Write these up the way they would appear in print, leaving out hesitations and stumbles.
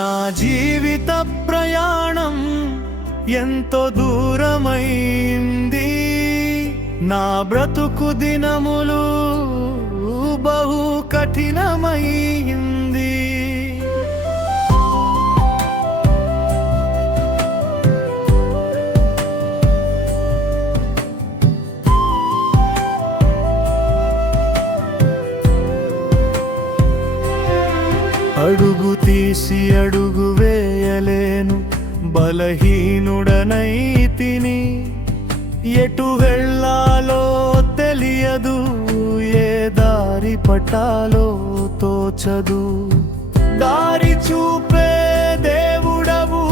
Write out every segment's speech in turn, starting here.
నా జీవిత ప్రయాణం ఎంతో దూరమైంది, నా బ్రతుకు దినములు బహు కఠినమైంది. అడుగు తీసి అడుగు వేయలేను, బలహీనుడనైతిని. ఎటు వెళ్ళాలో తెలియదు, ఏ దారి పట్టాలో తోచదు. దారి చూపే దేవుడవు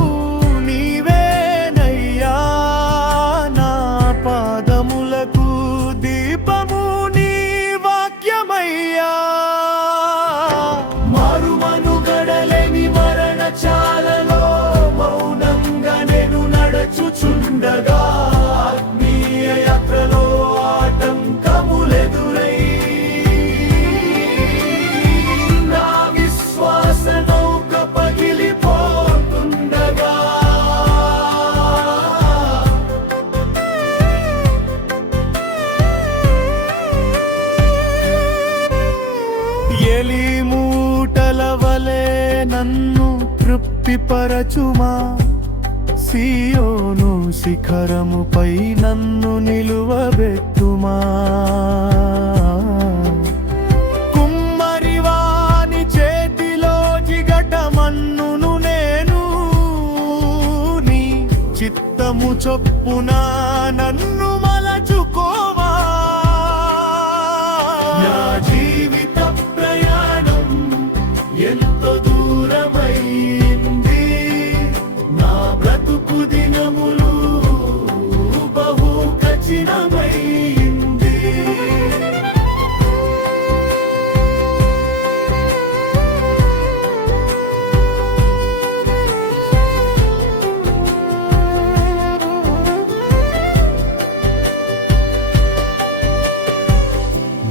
నీవేనయ్యా, నా పాదములకు దీపము నీ వాక్యమయ్యా. మారుమనుగడలేని మరణ చాలలో మౌనంగా నేను నడచుచుండగా, ఆత్మీయ యాత్రలో ఆటంకములెదురై నా విశ్వాస నౌక పగిలిపోతుండగా, ఎలి మూటల వలె నన్ను తృప్తిపరచుమా. సియోను శిఖరముపై నన్ను నిలువబెట్టుమా. కుమ్మరివాని చేతిలో జిగటమన్నును నేను, నీ చిత్తము చొప్పున నన్ను మలచుకోవా. నా జీవిత ప్రయాణం ఎంతో దూరమైంది, నా బ్రతుకు దినములు బహు కఠినమైంది.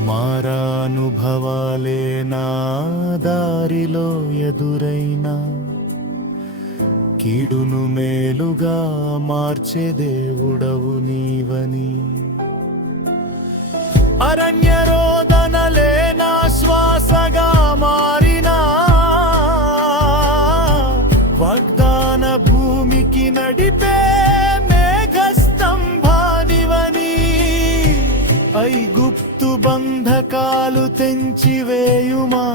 మారానుభవాలే నా దారిలో ఎదురైనా, కీడును మేలుగా మార్చే దేవుడవు నీవని. అరణ్య రోదనలే నా శ్వాసగా మారినా, వాగ్దాన భూమికి నడిపే మేఘస్తంభానివని. ఐగుప్తు బంధకాలు తెంచివేయుమా,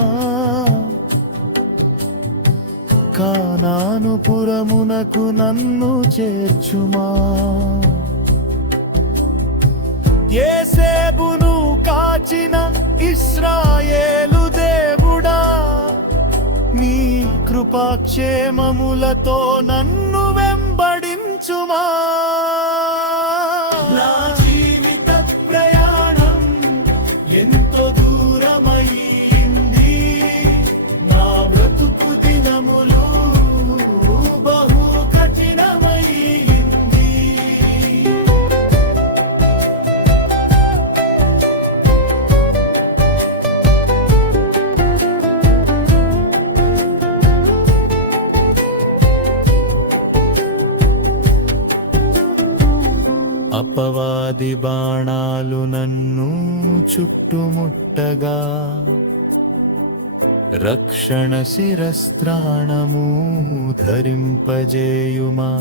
కానానుపురమునకు నన్ను చేర్చుమా. యేసేబును కాచిన ఇశ్రాయేలు దేవుడా, నీ కృపాక్షేమములతో నన్ను వెంబడించుమా. నా జీవిత ప్రయాణం ఎంతో దూరమైంది, నా బ్రతుకు దినములు బహు కఠినమైంది. అపవాది బాణాలు నన్ను చుట్టుముట్టగా, రక్షణ శిరస్త్రాణము ధరింపజేయుమా.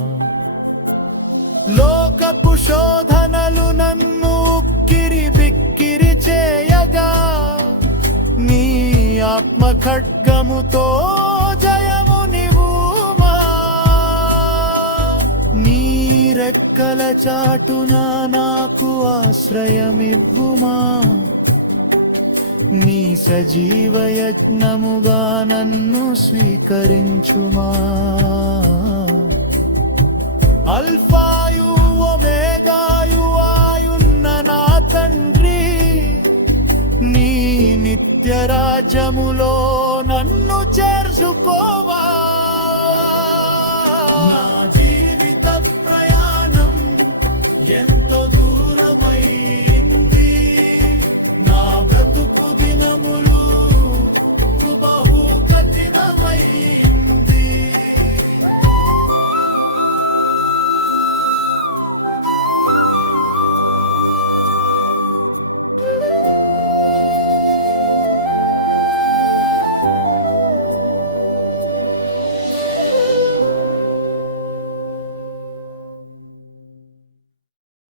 లోకపు శోధనలు నన్ను కిరిబిక్కిరి చేయగా, నీ ఆత్మ ఖడ్గముతో జయమునివ్వుమా. నీ రెక్కల చాటున నాకు ఆశ్రయమివ్వుమా. నీ సజీవ యజ్ఞముగా నన్ను స్వీకరించుమా. అల్ఫాయు ఒమేగాయు ఆయున్న నా తండ్రి, నీ నిత్య రాజ్యములో